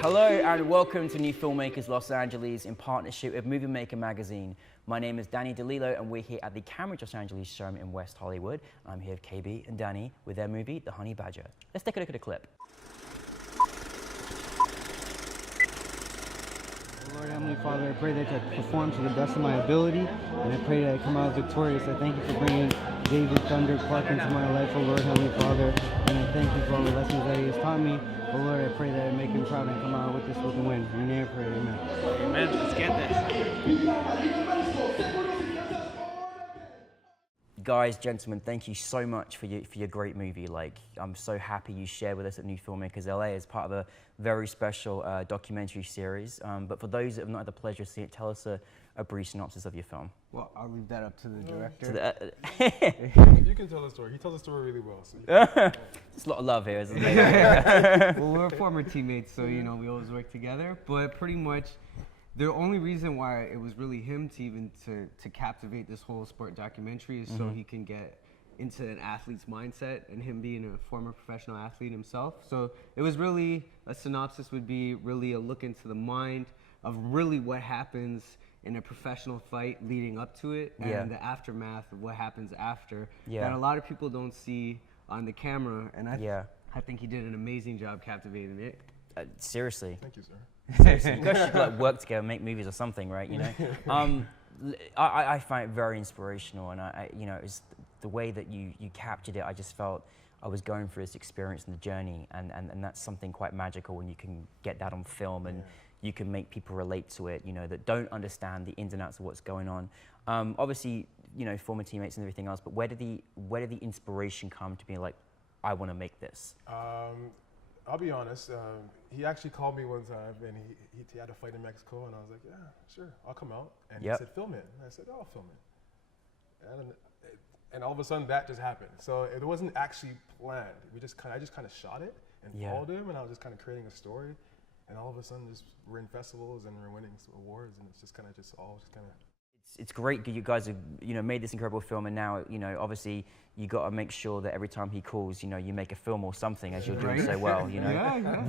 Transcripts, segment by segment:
Hello and welcome to New Filmmakers Los Angeles in partnership with Movie Maker magazine. My name is Danny DeLillo and we're here at the Cambridge Los Angeles showroom in West Hollywood. I'm here with KB and Danny with their movie, The Honey Badger. Let's take a look at a clip. Lord Heavenly Father, I pray that I perform to the best of my ability, and I pray that I come out victorious. I thank you for bringing David Thunder Clark into my life, oh Lord Heavenly Father, and I thank you for all the lessons that he has taught me. Oh Lord, I pray that I make him proud and come out with this with a win. In your name I pray, amen. Amen, let's get this. Guys, gentlemen, thank you so much for your great movie. Like, I'm so happy you shared with us at New Filmmakers LA as part of a very special documentary series. But for those that have not had the pleasure of seeing it, tell us a brief synopsis of your film. Well, I'll leave that up to the director. You can tell the story. He tells the story really well. So There's a lot of love here, isn't there? Well, we're former teammates, so you know we always work together. But pretty much, the only reason why it was really him to captivate this whole sport documentary is so he can get into an athlete's mindset, and him being a former professional athlete himself. So it was really, a synopsis would be really a look into the mind of really what happens in a professional fight leading up to it, and the aftermath of what happens after that a lot of people don't see on the camera. And I think he did an amazing job captivating it. Seriously. thank you, sir. Seriously, you guys should like work together, make movies or something, right? You know, I find it very inspirational, and you know, it's the way that you captured it. I just felt I was going through this experience and the journey, and that's something quite magical when you can get that on film and you can make people relate to it. You know, that don't understand the ins and outs of what's going on. Obviously, you know, former teammates and everything else, but where did the inspiration come to be like, I want to make this? I'll be honest. He actually called me one time, and he had a fight in Mexico, and I was like, yeah, sure, I'll come out. And he said, film it. And I said, oh, I'll film it. And all of a sudden, that just happened. So it wasn't actually planned. I just kind of shot it and followed him, and I was just kind of creating a story. And all of a sudden, we're in festivals and we're winning awards, and it's just kind of It's great you guys have, you know, made this incredible film, and now, you know, obviously you got to make sure that every time he calls, you know, you make a film or something, as you're doing so well, you know.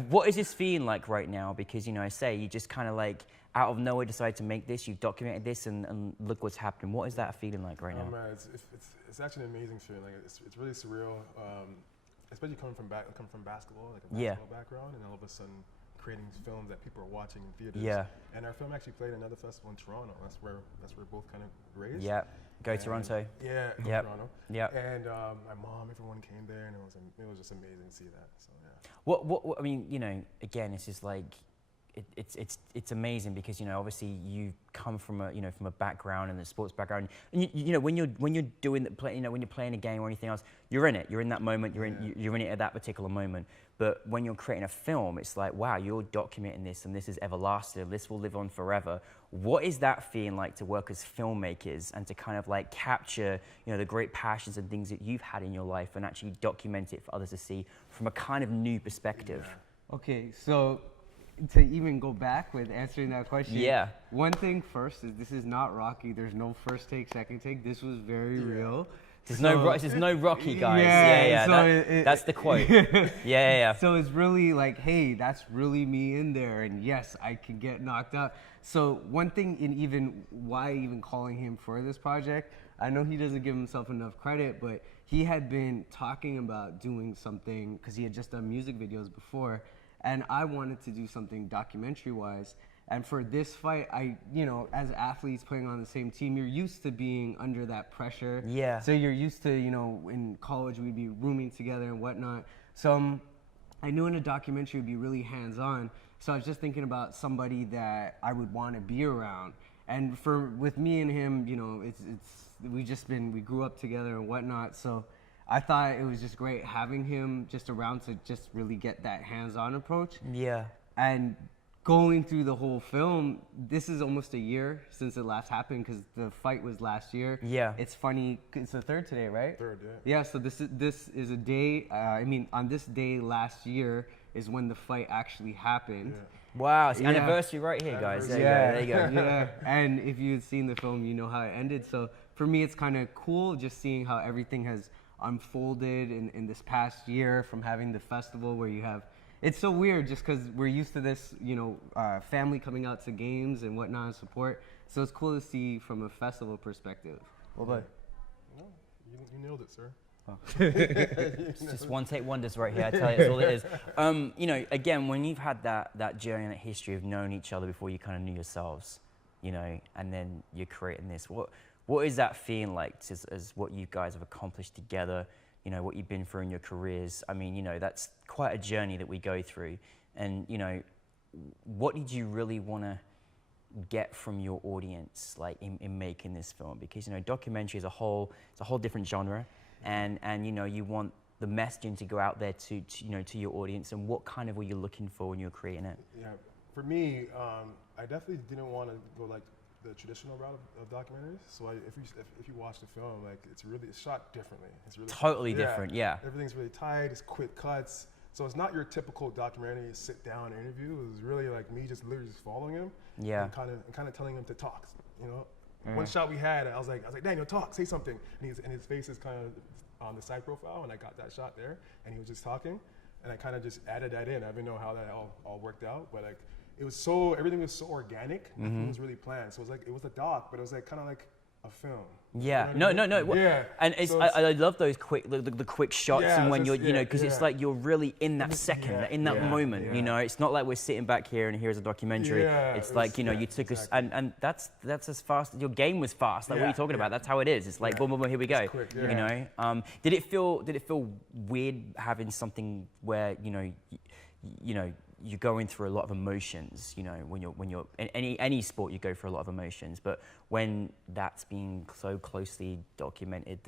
What is this feeling like right now? Because, you know, I say you just kind of like out of nowhere decided to make this, you've documented this, and look what's happening. What is that feeling like right now? Man, it's actually an amazing feeling. Like, it's really surreal, especially coming from basketball, like a basketball background, and all of a sudden creating films that people are watching in theaters. Yeah. And our film actually played another festival in Toronto. That's where we're both kind of raised. Yeah. Go Toronto. Yeah. Toronto. Yeah. And my mom, everyone came there, and it was just amazing to see that. So yeah. What I mean, you know, again, it's just like it's amazing because, you know, obviously you come from a background and a sports background, and you know when you're doing when you're playing a game or anything else, you're in it. You're in that moment. You're in it at that particular moment. But when you're creating a film, it's like, wow, you're documenting this, and this is everlasting. This will live on forever. What is that feeling like to work as filmmakers and to kind of like capture, you know, the great passions and things that you've had in your life and actually document it for others to see from a kind of new perspective? Okay, so to even go back with answering that question, one thing first is this is not Rocky. There's no first take, second take. This was very real. There's no Rocky, guys. That's the quote. So it's really like, hey, that's really me in there, and yes, I can get knocked out. So one thing, in even calling him for this project, I know he doesn't give himself enough credit, but he had been talking about doing something because he had just done music videos before, and I wanted to do something documentary-wise. And for this fight, you know, as athletes playing on the same team, you're used to being under that pressure. Yeah. So you're used to, you know, in college we'd be rooming together and whatnot. So I knew in a documentary it would be really hands-on. So I was just thinking about somebody that I would want to be around. And with me and him, you know, we grew up together and whatnot. So I thought it was just great having him just around to just really get that hands-on approach. Yeah. And going through the whole film, this is almost a year since it last happened because the fight was last year. Yeah. It's funny, it's the 3rd today, right? 3rd, yeah. Yeah, so this is a day, on this day last year is when the fight actually happened. Yeah. Wow, it's the anniversary right here, guys. There you go. Yeah, and if you had seen the film, you know how it ended. So for me, it's kind of cool just seeing how everything has unfolded in this past year, from having the festival where you have it's so weird just because we're used to this, you know, family coming out to games and whatnot and support. So it's cool to see from a festival perspective. Well, no, you nailed it, sir. Oh. It's just one take wonders right here, I tell you, that's all it is. You know, again, when you've had that journey and that history of knowing each other before you kind of knew yourselves, you know, and then you're creating this, what is that feeling like as what you guys have accomplished together, you know, what you've been through in your careers? I mean, you know, that's quite a journey that we go through. And, you know, what did you really want to get from your audience, like in making this film? Because, you know, documentary is it's a whole different genre. And you know, you want the messaging to go out there to you know, to your audience. And what kind of were you looking for when you were creating it? Yeah, for me, I definitely didn't want to go like the traditional route of documentaries. So if you watch the film, like it's shot differently. It's really totally different. Yeah. Everything's really tight. It's quick cuts. So it's not your typical documentary sit down interview. It was really like me just literally just following him. Yeah. And kind of telling him to talk. You know. One shot we had, I was like, Daniel, talk, say something. And his face is kind of on the side profile, and I got that shot there, and he was just talking, and I kind of just added that in. I didn't know how that all worked out, but like everything was so organic. Nothing was really planned. So it was a doc, but it was like kind of like a film. Yeah. You know what I mean? No. Yeah. And I love those quick, the quick shots, Yeah, and when just, you're, you know, because it's like you're really in that second, in that moment. Yeah. You know, it's not like we're sitting back here and here's a documentary. Yeah, it's like, you know, you took us, and that's as fast. Your game was fast. Like, what are you talking about? That's how it is. It's like boom, boom, boom. Here we go. Quick, you know, did it feel weird having something where you know you're going through a lot of emotions, you know, when you're in any sport, you go through a lot of emotions, but when that's being so closely documented,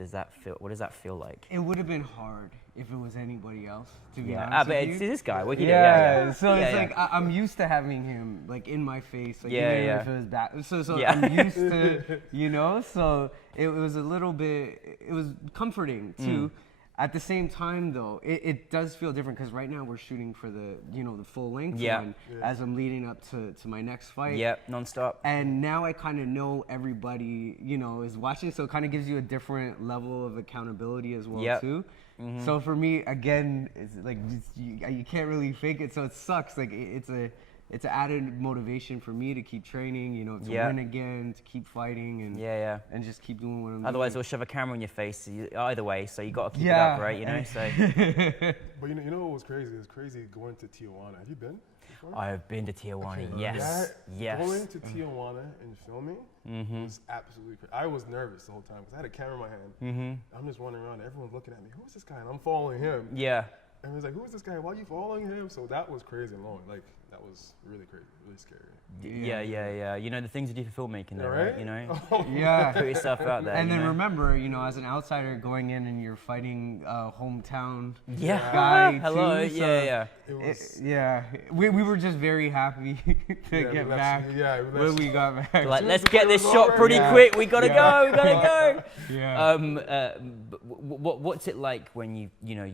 what does that feel like? It would have been hard if it was anybody else, to be honest but with it's you. this guy. What So it's like I'm used to having him like in my face, like even if it was bad. So I'm used to, you know. So it was a little bit. It was comforting too. At the same time, though, it does feel different because right now we're shooting for the full length one as I'm leading up to my next fight. Yep, nonstop. And now I kind of know everybody, you know, is watching, so it kind of gives you a different level of accountability as well too. So for me, again, it's like you can't really fake it, so it sucks. Like it's an added motivation for me to keep training, you know, to win again, to keep fighting, and and just keep doing what I'm doing. Otherwise, they'll shove a camera in your face either way, so you got to keep it up, right? You know, so. But you know what was crazy? It was crazy going to Tijuana. Have you been before? I have been to Tijuana. Okay. Yes. Going to Tijuana and filming was absolutely crazy. I was nervous the whole time because I had a camera in my hand. I'm just wandering around. Everyone's looking at me. Who's this guy? And I'm following him. Yeah. And it was like, who's this guy? Why are you following him? So that was crazy and long. Like, that was really crazy, really scary. Yeah. You know, the things you do for filmmaking, though, right? You know? Put yourself out there. And then remember, you know, as an outsider going in and you're fighting a hometown guy Hello, too. So we were just very happy to get back when we got back. Like, let's get this shot pretty quick. We gotta go. Yeah. What's it like when you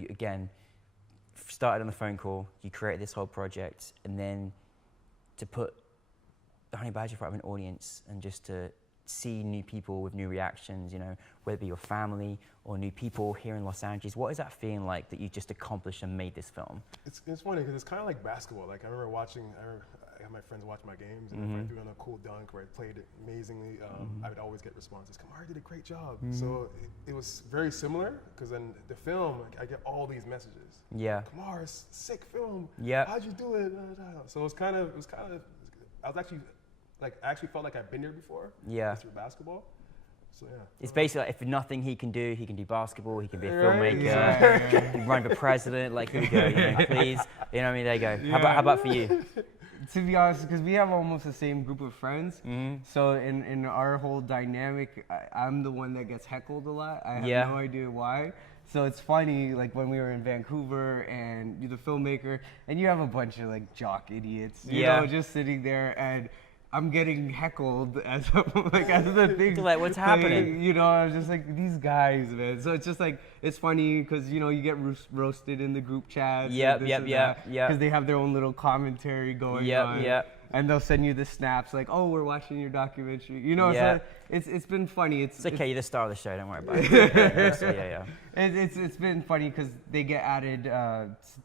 again started on the phone call, you created this whole project, and then to put the Honey Badger in front of an audience and just to see new people with new reactions, you know, whether it be your family or new people here in Los Angeles, what is that feeling like that you just accomplished and made this film? It's funny because it's kind of like basketball. Like I remember I had my friends watch my games, and if I'm doing a cool dunk or I played it amazingly, I would always get responses. Kamar did a great job. So it was very similar because in the film, I get all these messages. Yeah. Kamar, sick film. Yeah. How'd you do it? So it was kind of. I actually felt like I've been there before. Yeah. Through basketball. So yeah. It's basically like, if nothing he can do basketball, he can be a filmmaker, he can run for president, like, here we go, you know, please. You know what I mean? There you go. Yeah. How about for you? To be honest, because we have almost the same group of friends, so in our whole dynamic, I'm the one that gets heckled a lot. I have no idea why. So it's funny, like when we were in Vancouver and you're the filmmaker, and you have a bunch of like jock idiots, you know, just sitting there, and I'm getting heckled as the thing. Like, what's happening? You know, I was just like, these guys, man. So it's just like, it's funny because, you know, you get roasted in the group chats. Because they have their own little commentary going on. And they'll send you the snaps like, oh, we're watching your documentary. You know, so it's been funny. It's okay, you're the star of the show, don't worry about it. It's been funny because they get added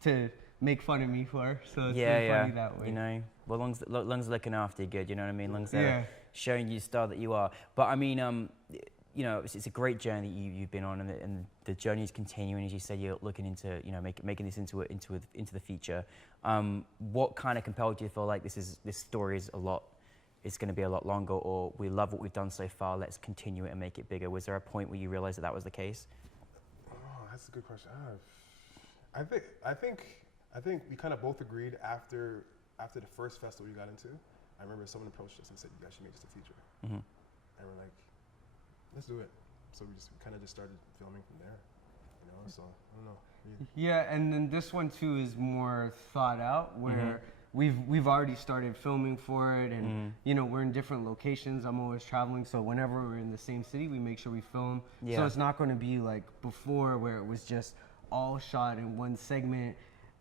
to make fun of me for. So it's really funny that way. You know, well, long as looking after you good, you know what I mean? Long as they're showing you the star that you are. But I mean, you know, it's a great journey that you've been on, and the journey is continuing. As you said, you're looking into, you know, making this into the future. What kind of compelled you to feel like this story is it's going to be a lot longer, or we love what we've done so far, let's continue it and make it bigger? Was there a point where you realized that was the case? Oh, that's a good question. I think we kind of both agreed after the first festival we got into. I remember someone approached us and said, "You guys should make this a feature," and we're like, "Let's do it." So we kind of just started filming from there, you know. So I don't know. Yeah, and then this one too is more thought out, where we've already started filming for it, and you know, we're in different locations. I'm always traveling, so whenever we're in the same city, we make sure we film. So it's not going to be like before, where it was just all shot in one segment.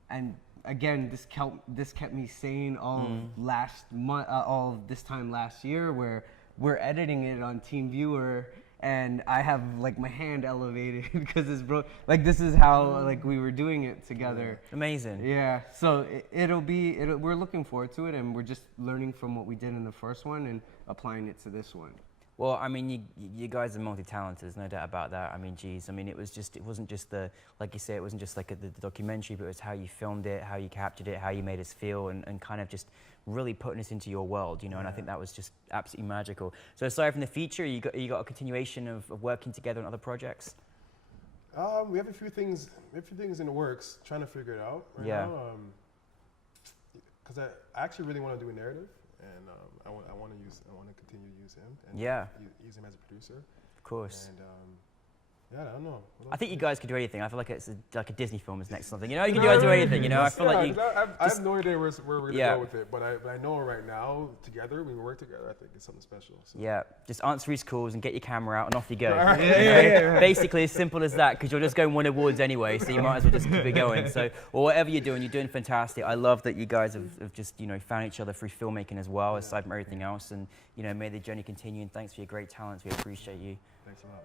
And again, this kept me sane all last month, all this time last year, where we're editing it on TeamViewer, and I have like my hand elevated because it's broke. Like, this is how like we were doing it together. Amazing. Yeah. So we're looking forward to it, and we're just learning from what we did in the first one and applying it to this one. Well, I mean, you guys are multi-talented, there's no doubt about that. I mean, geez, I mean, it wasn't just like you say, it wasn't just like the documentary, but it was how you filmed it, how you captured it, how you made us feel, and kind of just really putting us into your world, you know, and I think that was just absolutely magical. So aside from the feature, you got a continuation of working together on other projects? We have a few things in the works, trying to figure it out right now. Because I actually really want to do a narrative. And I want to continue to use him and use him as a producer. Of course. And I don't know. I think you guys could do anything. I feel like it's like a Disney film is next or something. You know, you can do anything. You know, I feel like I have no idea where we're gonna go with it, but I know right now together when we work together, I think it's something special. So. Yeah, just answer his calls and get your camera out and off you go. Yeah. Basically, as simple as that, because you're just going to win awards anyway, so you might as well just keep it going. So, or whatever you're doing fantastic. I love that you guys have just, you know, found each other through filmmaking as well, aside from everything else, and you know, may the journey continue. And thanks for your great talents. We appreciate you. Thanks a lot.